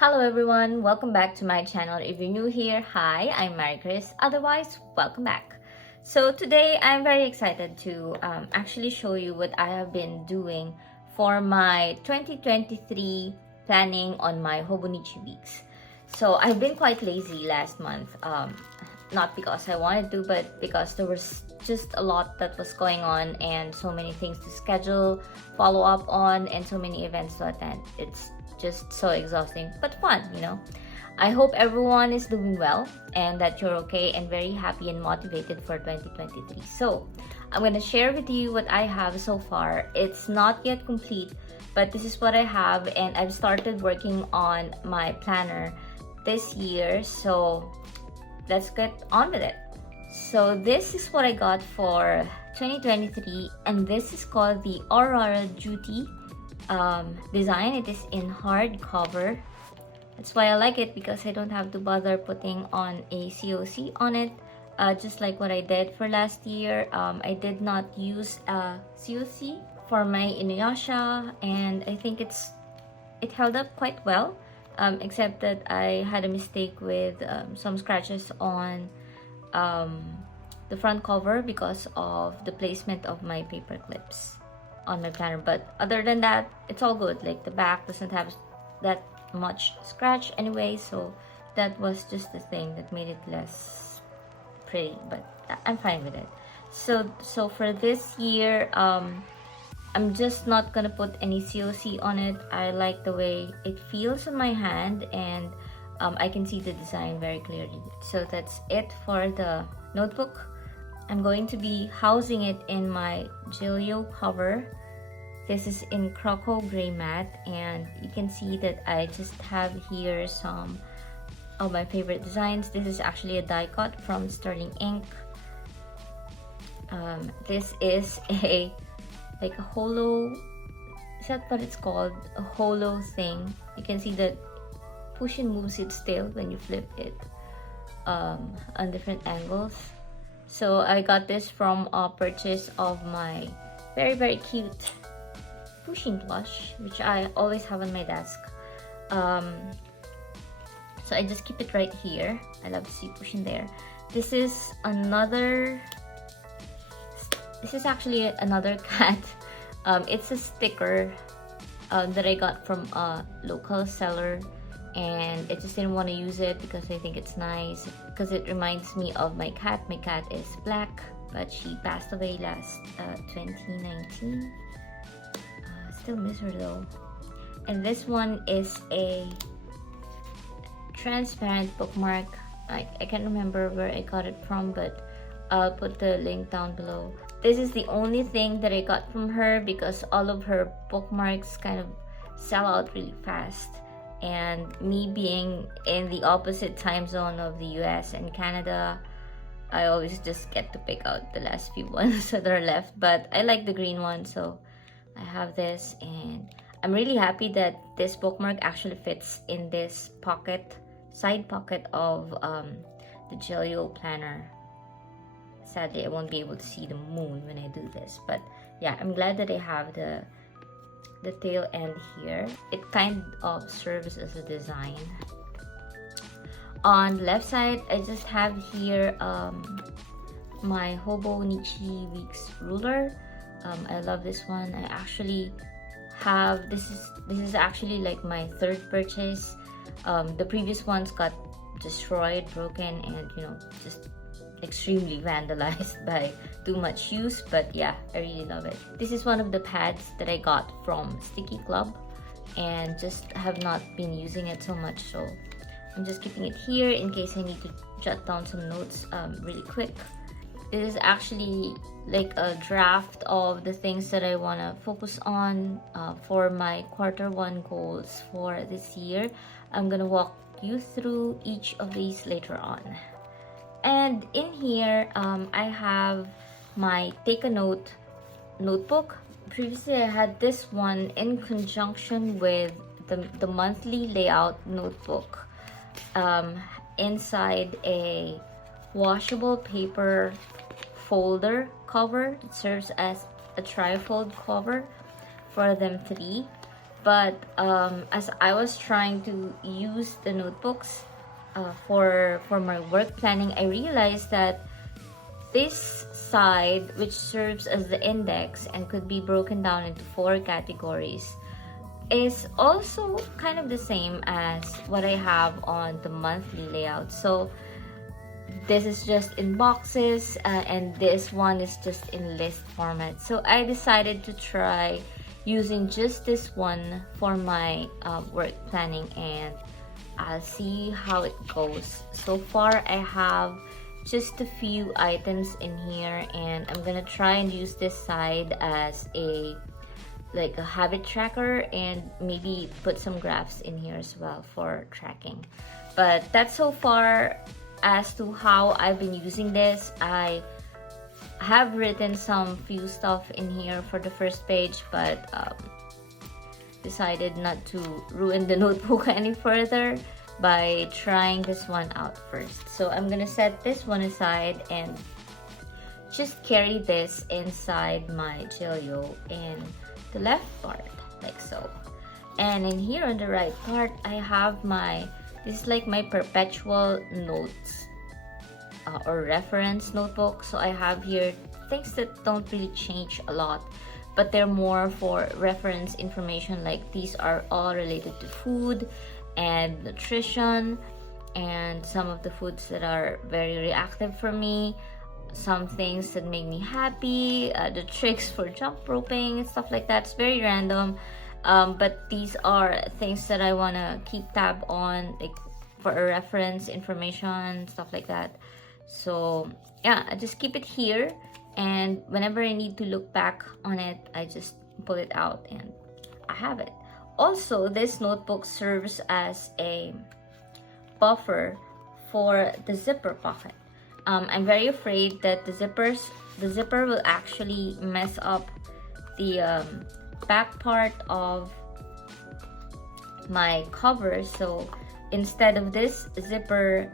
Hello everyone, welcome back to my channel. If you're new here, hi, I'm Mary Chris. Otherwise, welcome back. So today I'm very excited to actually show you what I have been doing for my 2023 planning on my Hobonichi weeks. So I've been quite lazy last month, not because I wanted to, but because there was just a lot that was going on and so many things to schedule, follow up on, and so many events to attend. It's just so exhausting but fun, I hope everyone is doing well and that you're okay and very happy and motivated for 2023. So I'm gonna share with you what I have so far. It's not yet complete, but this is what I have, and I've started working on my planner this year, so let's get on with it. So this is what I got for 2023, and this is called the Aurora Duty design. It is in hardcover. That's why I like it, because I don't have to bother putting on a COC on it, just like what I did for last year. I did not use a COC for my Inuyasha, and I think it held up quite well, except that I had a mistake with some scratches on the front cover because of the placement of my paper clips on my planner. But other than that, it's all good. Like, the back doesn't have that much scratch anyway, so that was just the thing that made it less pretty, but I'm fine with it. So for this year, I'm just not gonna put any COC on it. I like the way it feels in my hand, and I can see the design very clearly. So that's it for the notebook. I'm going to be housing it in my Gilio cover. This is in Croco Gray Matte, and you can see that I just have here some of my favorite designs. This is actually a die cut from Sterling Ink. This is a holo, is that what it's called? A holo thing. You can see that Pushin moves it still when you flip it on different angles. So I got this from a purchase of my very cute Pushing plush, which I always have on my desk. So I just keep it right here. I love to see Pushing there. This is actually another cat. It's a sticker that I got from a local seller, and I just didn't want to use it because I think it's nice, because it reminds me of my cat. My cat is black, but she passed away last 2019. Still miss her though. And this one is a transparent bookmark. I can't remember where I got it from, but I'll put the link down below. This is the only thing that I got from her, because all of her bookmarks kind of sell out really fast, and me being in the opposite time zone of the US and Canada, I always just get to pick out the last few ones that are left. But I like the green one, so I have this, and I'm really happy that this bookmark actually fits in this side pocket of the Gilio planner. Sadly, I won't be able to see the moon when I do this, but yeah, I'm glad that I have the tail end here. It kind of serves as a design. On the left side, I just have here my Hobonichi Weeks ruler. I love this one. I actually have this is actually like my third purchase. The previous ones got destroyed, broken, and just extremely vandalized by too much use, but yeah, I really love it. This is one of the pads that I got from Sticky Club, and just have not been using it so much, so I'm just keeping it here in case I need to jot down some notes really quick. This is actually like a draft of the things that I want to focus on for my Q1 goals for this year. I'm gonna walk you through each of these later on. And in here, I have my Take a Note notebook. Previously, I had this one in conjunction with the monthly layout notebook. Inside a washable paper folder cover. It serves as a trifold cover for them three. But as I was trying to use the notebooks for my work planning, I realized that this side, which serves as the index and could be broken down into 4 categories, is also kind of the same as what I have on the monthly layout. So this is just in boxes, and this one is just in list format. So I decided to try using just this one for my work planning, and I'll see how it goes. So far I have just a few items in here, and I'm gonna try and use this side as a habit tracker, and maybe put some graphs in here as well for tracking. But that's so far as to how I've been using this. I have written some few stuff in here for the first page, but decided not to ruin the notebook any further by trying this one out first. So I'm gonna set this one aside and just carry this inside my Gilio in the left part, like so. And in here on the right part, I have this is like my perpetual notes or reference notebook. So I have here things that don't really change a lot, but they're more for reference information. Like these are all related to food and nutrition, and some of the foods that are very reactive for me, some things that make me happy, the tricks for jump roping and stuff like that. It's very random, but these are things that I want to keep tab on, like for a reference information, stuff like that. So yeah, I just keep it here, and whenever I need to look back on it, I just pull it out and I have it. Also, this notebook serves as a buffer for the zipper pocket. I'm very afraid that the zipper will actually mess up the back part of my cover. So instead of this zipper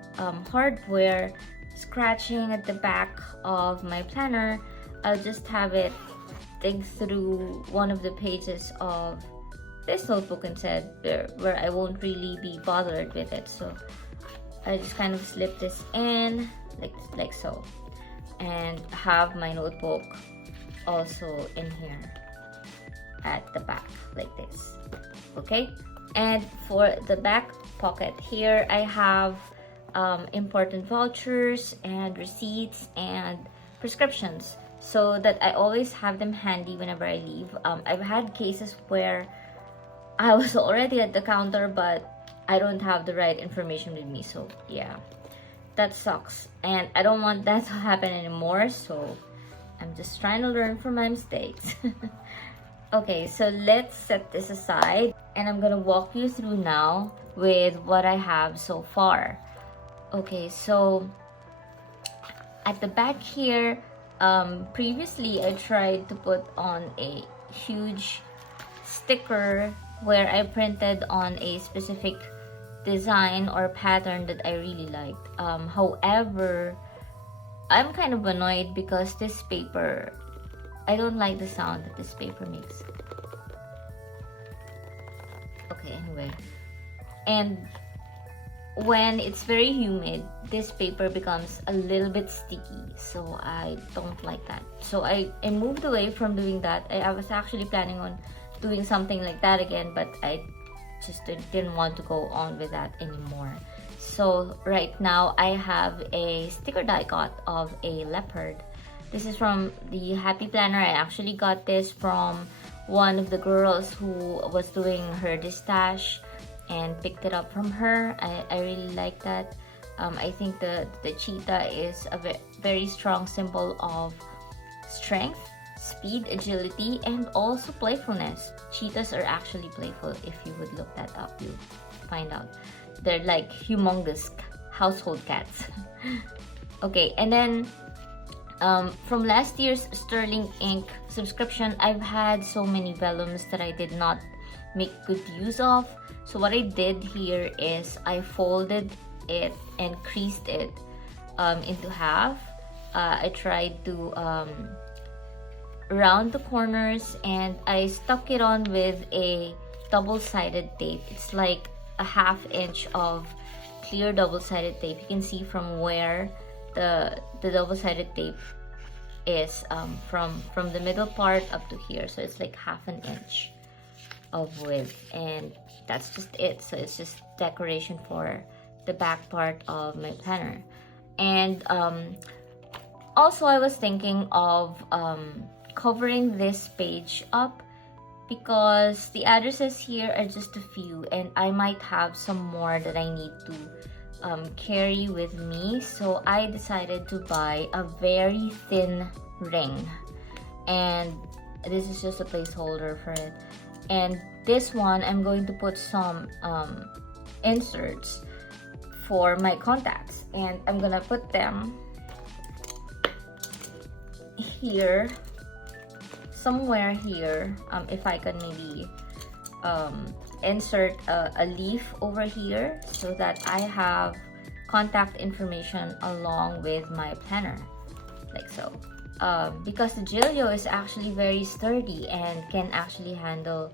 hardware scratching at the back of my planner, I'll just have it dig through one of the pages of this notebook instead, where I won't really be bothered with it. So I just kind of slip this in like so, and have my notebook also in here at the back like this. Okay, and for the back pocket here, I have important vouchers and receipts and prescriptions, so that I always have them handy whenever I leave. I've had cases where I was already at the counter, but I don't have the right information with me. So yeah, that sucks, and I don't want that to happen anymore. So I'm just trying to learn from my mistakes. Okay, so let's set this aside, and I'm gonna walk you through now with what I have so far. Okay, so at the back here, previously I tried to put on a huge sticker where I printed on a specific design or pattern that I really liked. However, I'm kind of annoyed because this paper, I don't like the sound that this paper makes. Okay, anyway. And when it's very humid, this paper becomes a little bit sticky, so I don't like that. So I moved away from doing that. I was actually planning on doing something like that again, but I just didn't want to go on with that anymore. So right now I have a sticker die cut of a leopard. This is from the Happy Planner. I actually got this from one of the girls who was doing her distache and picked it up from her. I really like that. I think the cheetah is a very strong symbol of strength, speed, agility, and also playfulness. Cheetahs are actually playful. If you would look that up, you'll find out. They're like humongous household cats. Okay, and then from last year's Sterling Ink subscription, I've had so many vellums that I did not make good use of. So what I did here is I folded it and creased it into half. I tried to round the corners, and I stuck it on with a double-sided tape. It's like a 1/2 inch of clear double-sided tape. You can see from where the double-sided tape is, from the middle part up to here. So it's like 1/2 inch of width, and that's just it. So it's just decoration for the back part of my planner. And also I was thinking of covering this page up, because the addresses here are just a few, and I might have some more that I need to carry with me. So I decided to buy a very thin ring, and this is just a placeholder for it. And this one, I'm going to put some inserts for my contacts, and I'm gonna put them here, somewhere here. If I can maybe insert a leaf over here so that I have contact information along with my planner, like so. Because the Gilio is actually very sturdy and can actually handle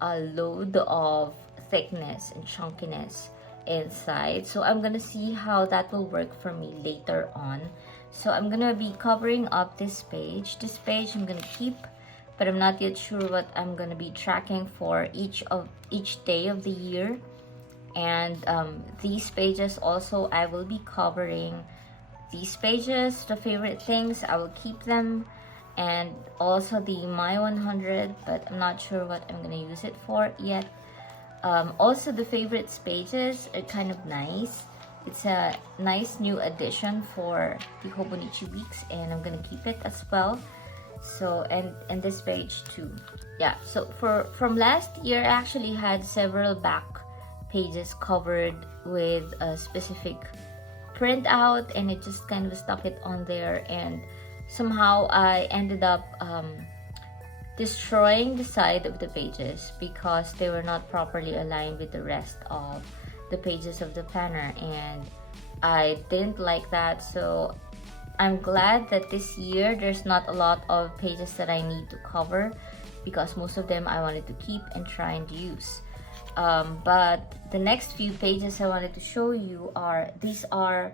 a load of thickness and chunkiness inside. So I'm gonna see how that will work for me later on. So I'm gonna be covering up this page. This page I'm gonna keep, but I'm not yet sure what I'm gonna be tracking for each day of the year. And these pages also, I will be covering these pages, the favorite things, I will keep them, and also the My 100, but I'm not sure what I'm gonna use it for yet. Also, the favorites pages are kind of nice. It's a nice new addition for the Hobonichi weeks, and I'm gonna keep it as well. So, and this page too. Yeah, so from last year, I actually had several back pages covered with a specific printout, and it just kind of stuck it on there, and somehow I ended up destroying the side of the pages because they were not properly aligned with the rest of the pages of the planner, and I didn't like that. So I'm glad that this year there's not a lot of pages that I need to cover, because most of them I wanted to keep and try and use. But the next few pages I wanted to show you these are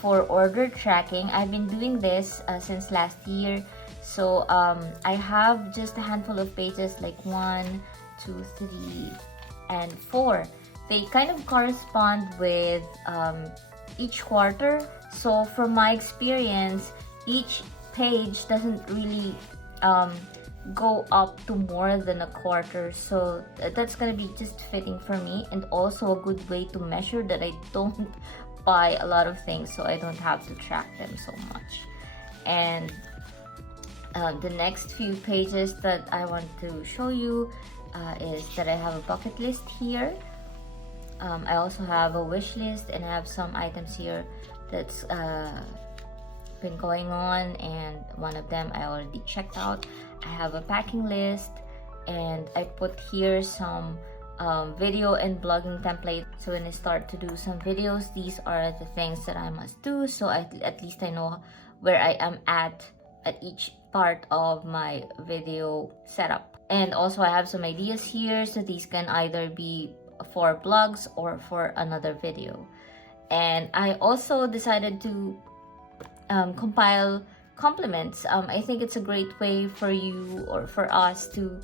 for order tracking. I've been doing this since last year. So I have just a handful of pages, like 1, 2, 3, and 4. They kind of correspond with each quarter. So from my experience, each page doesn't really go up to more than a quarter, so that's gonna be just fitting for me, and also a good way to measure that I don't buy a lot of things, so I don't have to track them so much. And the next few pages that I want to show you is that I have a bucket list here. I also have a wish list, and I have some items here that's been going on, and one of them I already checked out. I have a packing list, and I put here some video and blogging template. So when I start to do some videos, these are the things that I must do, so at least I know where I am at each part of my video setup. And also I have some ideas here, so these can either be for blogs or for another video. And I also decided to compile compliments. I think it's a great way for you or for us to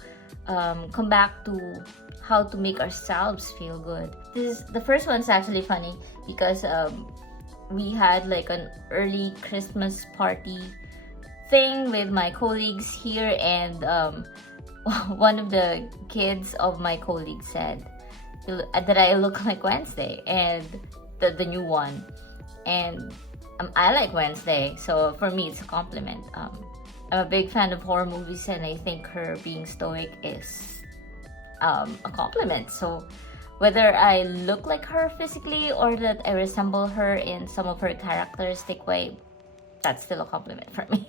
come back to how to make ourselves feel good. The first one's actually funny because we had like an early Christmas party thing with my colleagues here, and one of the kids of my colleague said that I look like Wednesday, and the new one, and I like Wednesday, so for me it's a compliment. I'm a big fan of horror movies, and I think her being stoic is a compliment. So whether I look like her physically or that I resemble her in some of her characteristic way, that's still a compliment for me.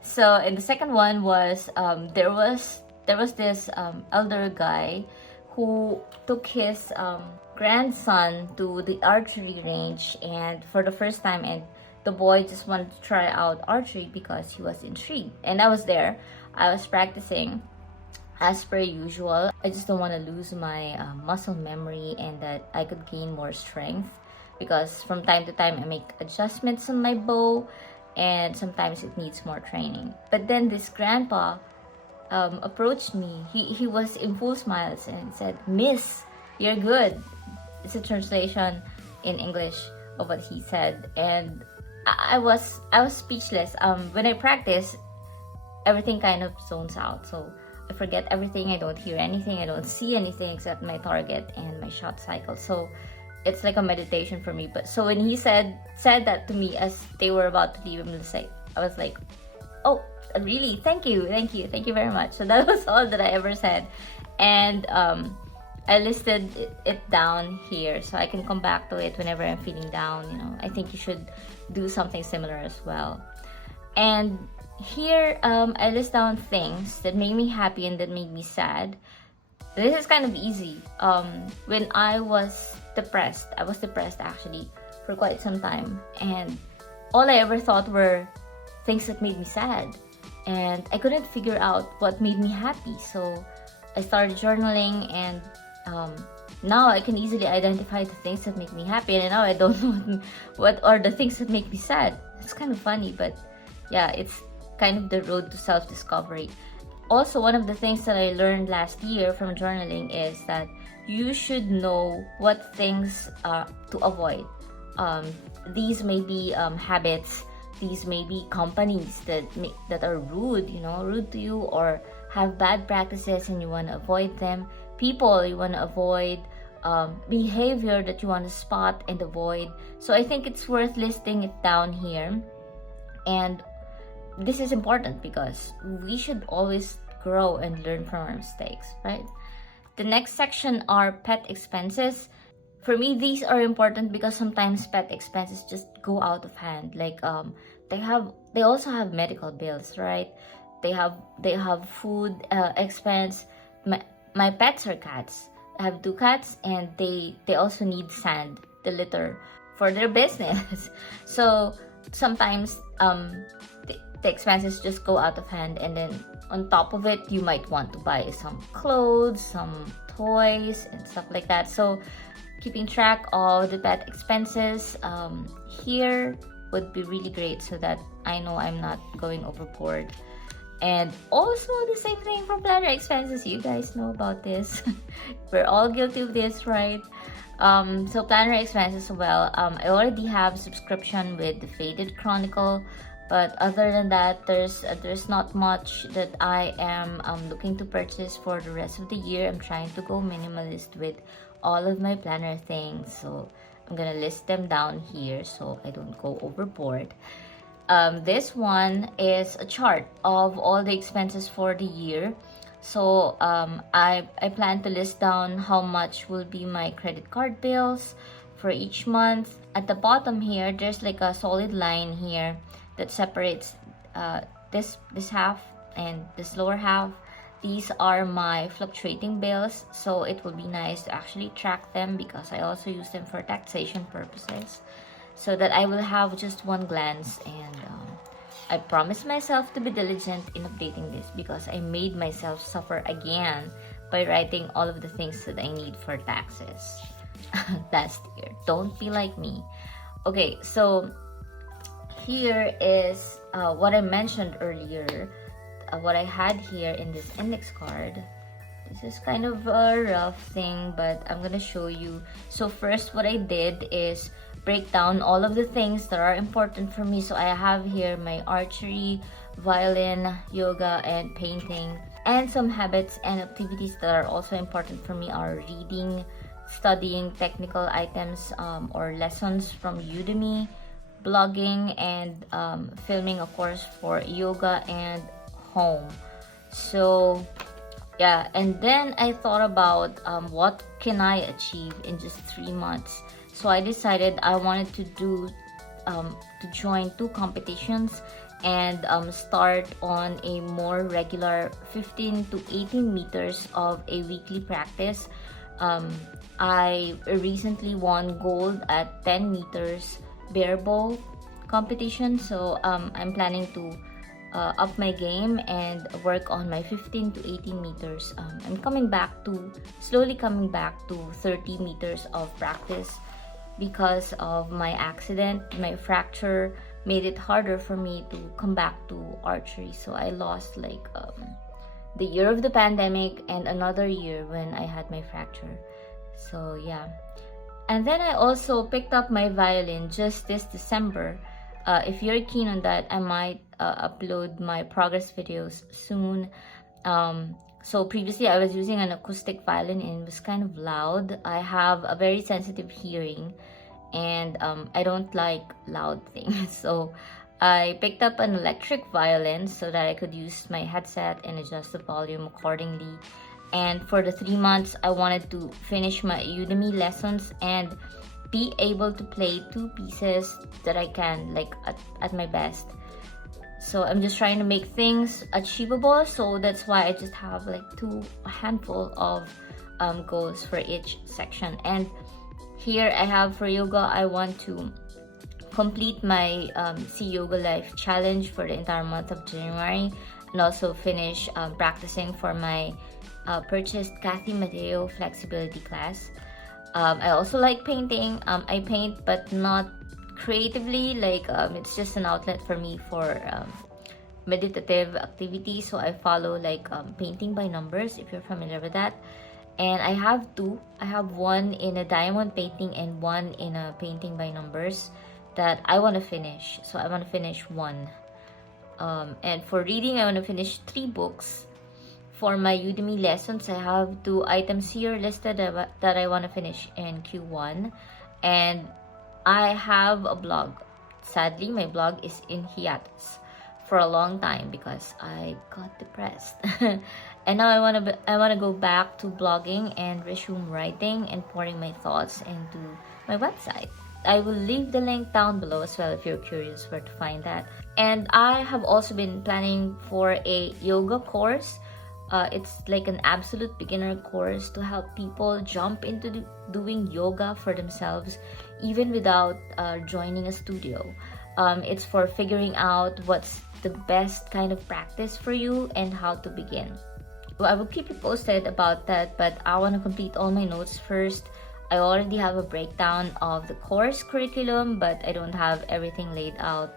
So, and the second one was there was this elder guy who took his grandson to the archery range, and for the first time, and the boy just wanted to try out archery because he was intrigued. And I was there. I was practicing. as per usual. I just don't want to lose my muscle memory, and that I could gain more strength, because from time to time I make adjustments on my bow, and sometimes it needs more training. But then this grandpa approached me. He was in full smiles and said, "Miss, you're good." It's a translation in English of what he said, and I was speechless. When I practice, everything kind of zones out, so I forget everything. I don't hear anything. I don't see anything except my target and my shot cycle. So it's like a meditation for me. But so when he said that to me as they were about to leave, I was like, "Oh, really? Thank you very much." So that was all that I ever said, and I listed it down here so I can come back to it whenever I'm feeling down. I think you should do something similar as well. And here I list down things that made me happy and that made me sad. This is kind of easy. When I was depressed actually for quite some time, and all I ever thought were things that made me sad, and I couldn't figure out what made me happy. So I started journaling, and now I can easily identify the things that make me happy, and now I don't know what are the things that make me sad. It's kind of funny, but yeah, it's kind of the road to self-discovery. Also, one of the things that I learned last year from journaling is that you should know what things to avoid. These may be habits, these may be companies that are rude to you, or have bad practices and you want to avoid them. People you want to avoid, behavior that you want to spot and avoid. So I think it's worth listing it down here. And this is important because we should always grow and learn from our mistakes, right? The next section are pet expenses. For me, these are important because sometimes pet expenses just go out of hand. Like they also have medical bills, right? They have food expense. My pets are cats. I have 2 cats, and they also need sand, the litter, for their business. So sometimes the expenses just go out of hand, and then on top of it, you might want to buy some clothes, some toys, and stuff like that. So keeping track of the pet expenses here would be really great, so that I know I'm not going overboard. And also the same thing for planner expenses. You guys know about this. We're all guilty of this, right? So planner expenses as well. I already have subscription with the Faded Chronicle, but other than that, there's not much that I am looking to purchase for the rest of the year. I'm trying to go minimalist with all of my planner things, so I'm gonna list them down here so I don't go overboard. This one is a chart of all the expenses for the year. So I plan to list down how much will be my credit card bills for each month. At the bottom here, there's like a solid line here that separates this half and this lower half. These are my fluctuating bills, so it will be nice to actually track them because I also use them for taxation purposes, so that I will have just one glance. And I promise myself to be diligent in updating this because I made myself suffer again by writing all of the things that I need for taxes last year. Don't be like me. Okay, so here is what I mentioned earlier, what I had here in this index card. This is kind of a rough thing, but I'm gonna show you. So first, what I did is break down all of the things that are important for me. So I have here my archery, violin, yoga, and painting. And some habits and activities that are also important for me are reading, studying technical items or lessons from Udemy, blogging, and filming, of course, for yoga and home. So yeah, and then I thought about what can I achieve in just 3 months. So I decided I wanted to join 2 competitions and start on a more regular 15 to 18 meters of a weekly practice. I recently won gold at 10 meters bare bow competition, so I'm planning to up my game and work on my 15 to 18 meters. I'm slowly coming back to 30 meters of practice because of my accident. My fracture made it harder for me to come back to archery. So I lost like the year of the pandemic and another year when I had my fracture. So yeah. And then I also picked up my violin just this December. If you're keen on that, I might upload my progress videos soon. So previously I was using an acoustic violin and it was kind of loud. I have a very sensitive hearing and I don't like loud things. So I picked up an electric violin so that I could use my headset and adjust the volume accordingly. And for the 3 months, I wanted to finish my Udemy lessons and be able to play 2 pieces that I can, like at my best. So I'm just trying to make things achievable. So that's why I just have like a handful of goals for each section. And here I have for yoga, I want to complete my See Yoga Life challenge for the entire month of January, and also finish practicing for my purchased Kathy Mateo flexibility class. I also like painting. I paint but not creatively, like it's just an outlet for me for meditative activity. So I follow like painting by numbers, if you're familiar with that. And I have 2. I have one in a diamond painting and one in a painting by numbers that I want to finish. So I want to finish 1. And for reading, I want to finish 3 books. For my Udemy lessons, I have 2 items here listed that I want to finish in Q1. And I have a blog. Sadly, my blog is in hiatus for a long time because I got depressed. And now I want to go back to blogging and resume writing and pouring my thoughts into my website. I will leave the link down below as well if you're curious where to find that. And I have also been planning for a yoga course. It's like an absolute beginner course to help people jump into doing yoga for themselves even without joining a studio. It's for figuring out what's the best kind of practice for you and how to begin. Well, I will keep you posted about that, but I want to complete all my notes first. I already have a breakdown of the course curriculum, but I don't have everything laid out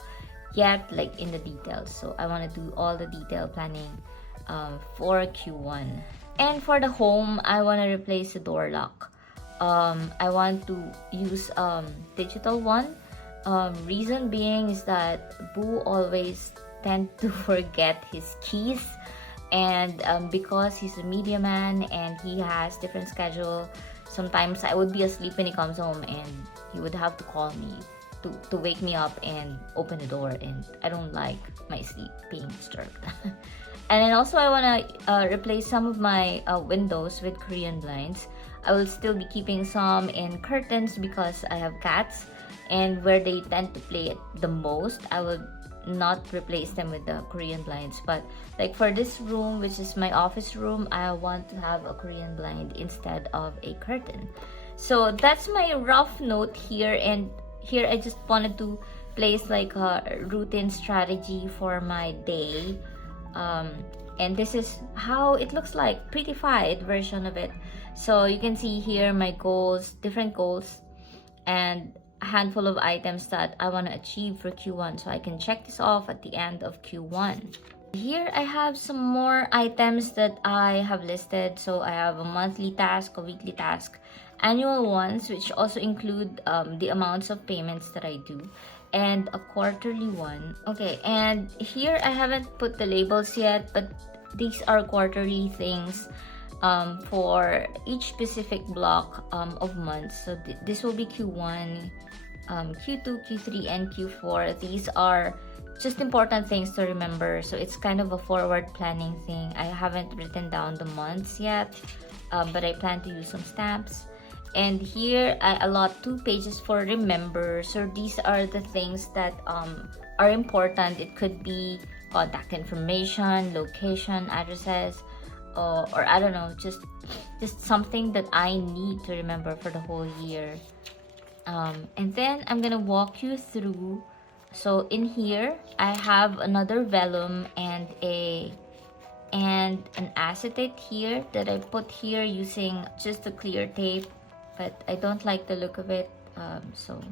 yet, like in the details. So I want to do all the detail planning for Q1. And for the home, I want to replace the door lock. I want to use digital one. Reason being is that Boo always tend to forget his keys, and because he's a media man and he has different schedule, sometimes I would be asleep when he comes home and he would have to call me to wake me up and open the door, and I don't like my sleep being disturbed. And then also I want to replace some of my windows with Korean blinds. I will still be keeping some in curtains because I have cats, and where they tend to play it the most, I will not replace them with the Korean blinds. But like for this room, which is my office room, I want to have a Korean blind instead of a curtain. So that's my rough note here, and here I just wanted to place like a routine strategy for my day. And this is how it looks like, prettified version of it. So you can see here my goals, different goals, and a handful of items that I want to achieve for Q1, so I can check this off at the end of Q1. Here I have some more items that I have listed. So I have a monthly task, a weekly task, annual ones, which also include the amounts of payments that I do, and a quarterly one. Okay, and here I haven't put the labels yet, but these are quarterly things for each specific block of months. So this will be Q1, Q2, Q3, and Q4. These are just important things to remember. So it's kind of a forward planning thing. I haven't written down the months yet, but I plan to use some stamps. And here I allot 2 pages for remember. So these are the things that are important. It could be contact information, location, addresses, or I don't know, just something that I need to remember for the whole year. And then I'm gonna walk you through So in here I have another vellum and an acetate here that I put here using just a clear tape, but I don't like the look of it. So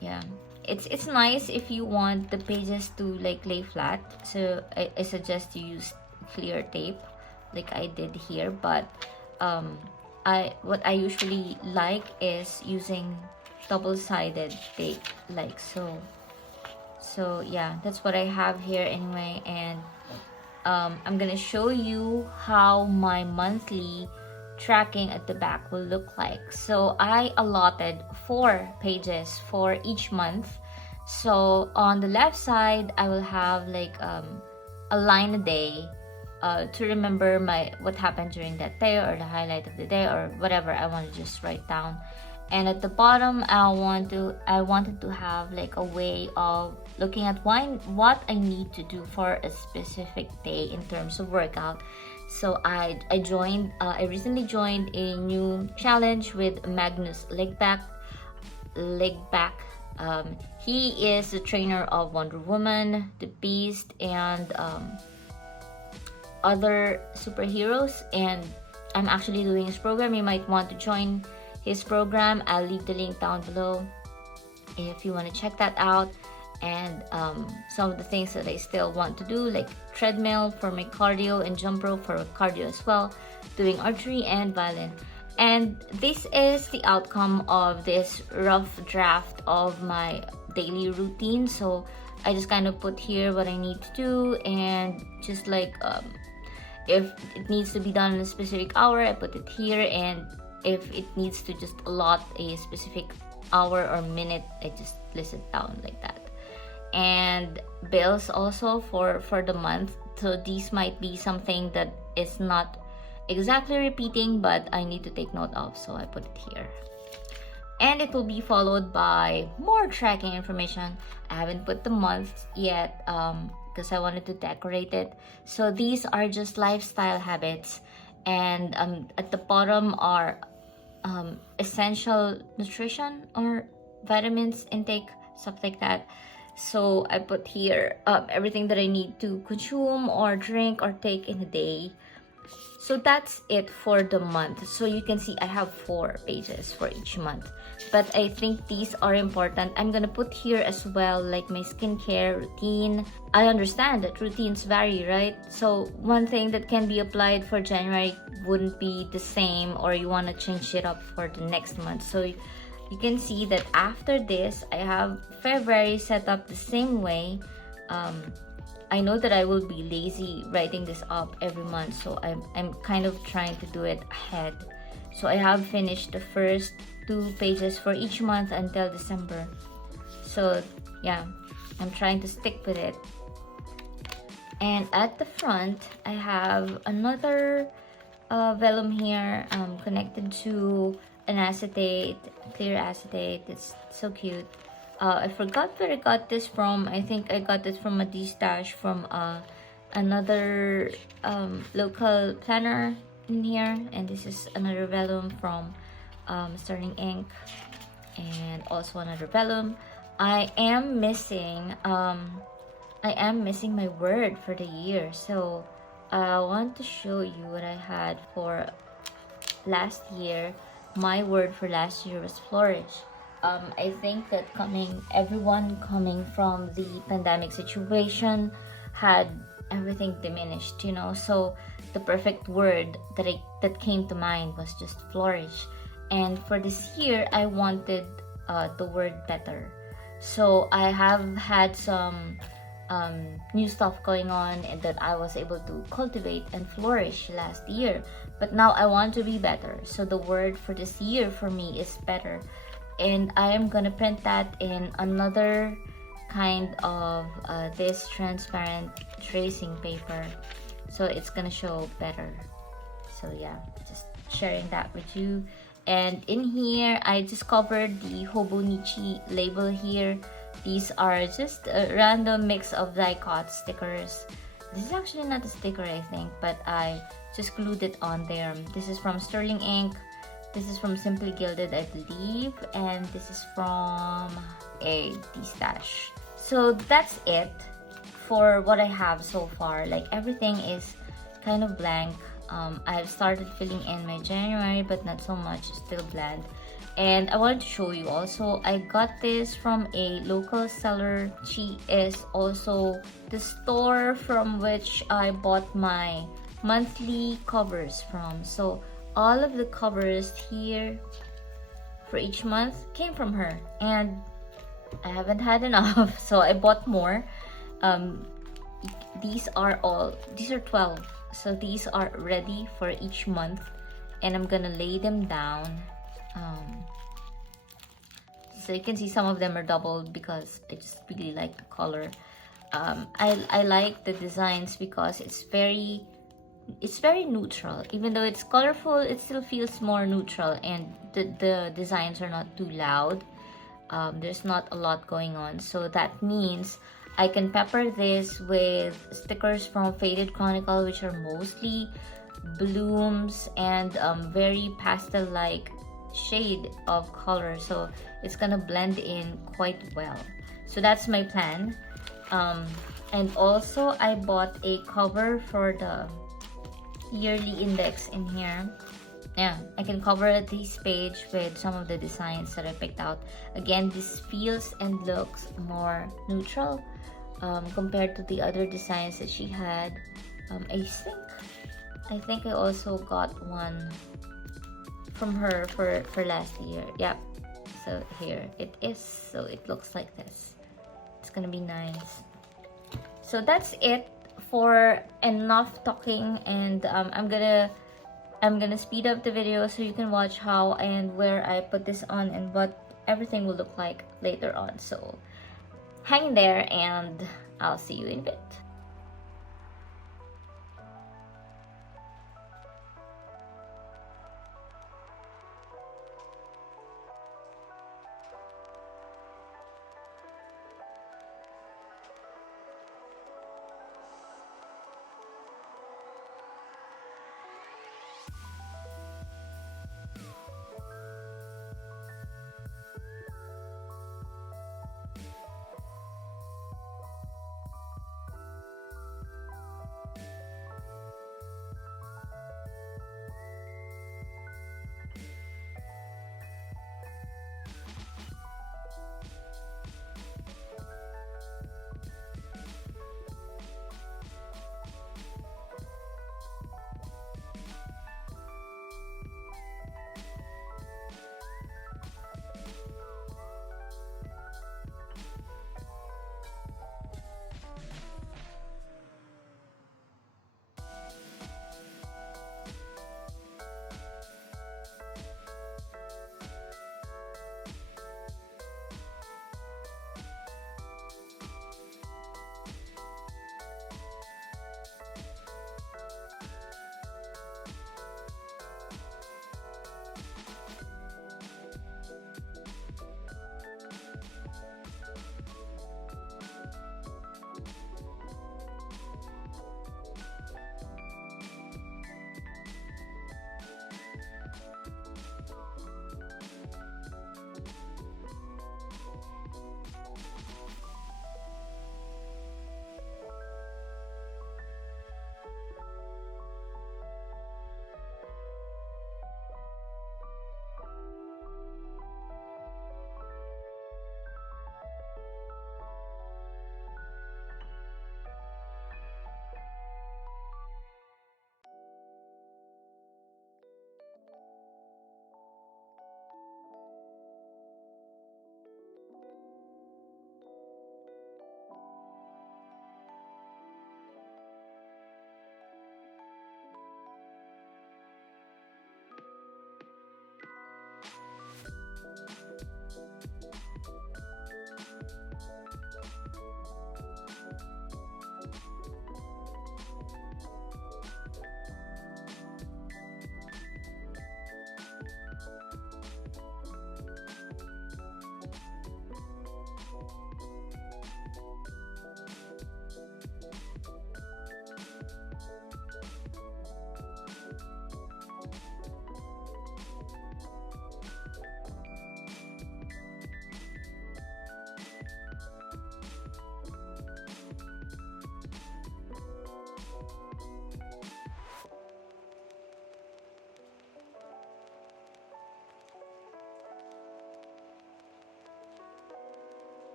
yeah, it's nice if you want the pages to like lay flat. So I suggest you use clear tape like I did here, but what I usually like is using double-sided tape like so. So yeah, that's what I have here anyway. And I'm gonna show you how my monthly tracking at the back will look like. So I allotted 4 pages for each month. So on the left side I will have like a line a day to remember what happened during that day, or the highlight of the day, or whatever I want to just write down. And at the bottom I wanted to have like a way of looking at what I need to do for a specific day in terms of workout. So I recently joined a new challenge with Magnus leg back. He is the trainer of Wonder Woman, the Beast, and other superheroes, and I'm actually doing his program. You might want to join his program. I'll leave the link down below if you want to check that out. And some of the things that I still want to do, like treadmill for my cardio and jump rope for cardio as well, doing archery and violin. And this is the outcome of this rough draft of my daily routine. So I just kind of put here what I need to do, and just like if it needs to be done in a specific hour, I put it here, and if it needs to just allot a specific hour or minute, I just list it down like that. And bills also for the month. So these might be something that is not exactly repeating, but I need to take note of, so I put it here. And it will be followed by more tracking information. I haven't put the months yet because I wanted to decorate it. So these are just lifestyle habits, and at the bottom are essential nutrition or vitamins intake, stuff like that. So I put here everything that I need to consume or drink or take in a day. So that's it for the month. So you can see I have 4 pages for each month, but I think these are important. I'm gonna put here as well like my skincare routine. I understand that routines vary, right? So one thing that can be applied for January wouldn't be the same, or you want to change it up for the next month. So you can see that after this I have February set up the same way. I know that I will be lazy writing this up every month, so I'm kind of trying to do it ahead. So I have finished the first 2 pages for each month until December. So yeah, I'm trying to stick with it. And at the front I have another vellum here connected to an acetate, clear acetate. It's so cute. I forgot where I got this from. I think I got this from a D-stash from another local planner in here. And this is another vellum from Sterling Ink, and also another vellum. I am missing my word for the year, so I want to show you what I had for last year. My word for last year was flourish. I think that everyone coming from the pandemic situation had everything diminished, you know. So the perfect word that came to mind was just flourish. And for this year, I wanted the word better. So I have had some new stuff going on, and that I was able to cultivate and flourish last year. But now I want to be better. So the word for this year for me is better. And I am gonna print that in another kind of this transparent tracing paper, so it's gonna show better. So yeah, just sharing that with you. And in here I just covered the Hobonichi label here. These are just a random mix of die-cut stickers. This is actually not a sticker, I think, but I just glued it on there. This is from Sterling Ink. This is from Simply Gilded, I believe, and this is from a D-Stash. So that's it for what I have so far. Like, everything is kind of blank. I've started filling in my January, but not so much, still bland. And I wanted to show you also, I got this from a local seller. She is also the store from which I bought my monthly covers from. So all of the covers here for each month came from her, and I haven't had enough, so I bought more. These are 12, so these are ready for each month, and I'm gonna lay them down. So you can see some of them are doubled because I just really like the color. I like the designs because it's very neutral. Even though it's colorful, it still feels more neutral, and the designs are not too loud. There's not a lot going on, so that means I can pepper this with stickers from Faded Chronicle, which are mostly blooms and very pastel-like shade of color, so it's gonna blend in quite well. So that's my plan. And also I bought a cover for the yearly index in here. Yeah, I can cover this page with some of the designs that I picked out. Again, this feels and looks more neutral compared to the other designs that she had. I think I also got one from her for last year. Yep, so here it is. So it looks like this. It's gonna be nice. So that's it for enough talking, and I'm gonna speed up the video so you can watch how and where I put this on and what everything will look like later on. So hang in there, and I'll see you in a bit.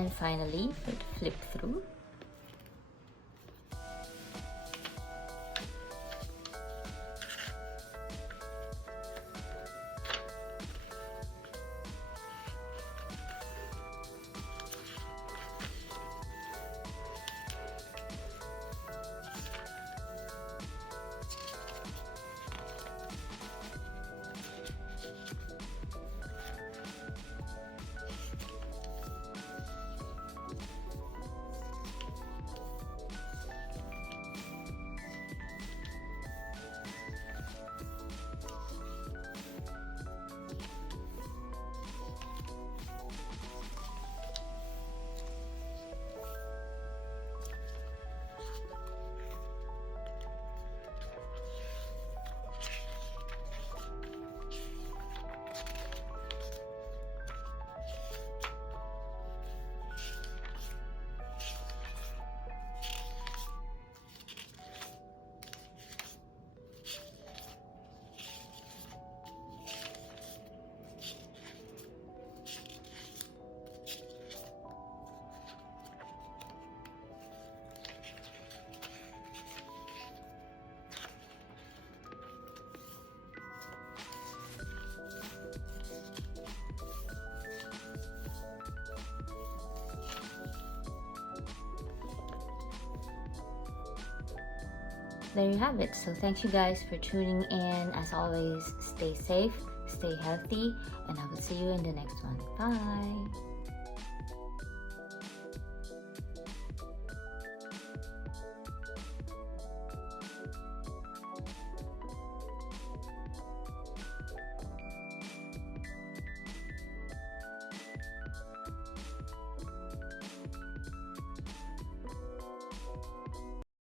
And finally, for the flip through. There you have it. So thank you guys for tuning in. As always, stay safe, stay healthy, and I will see you in the next one. Bye.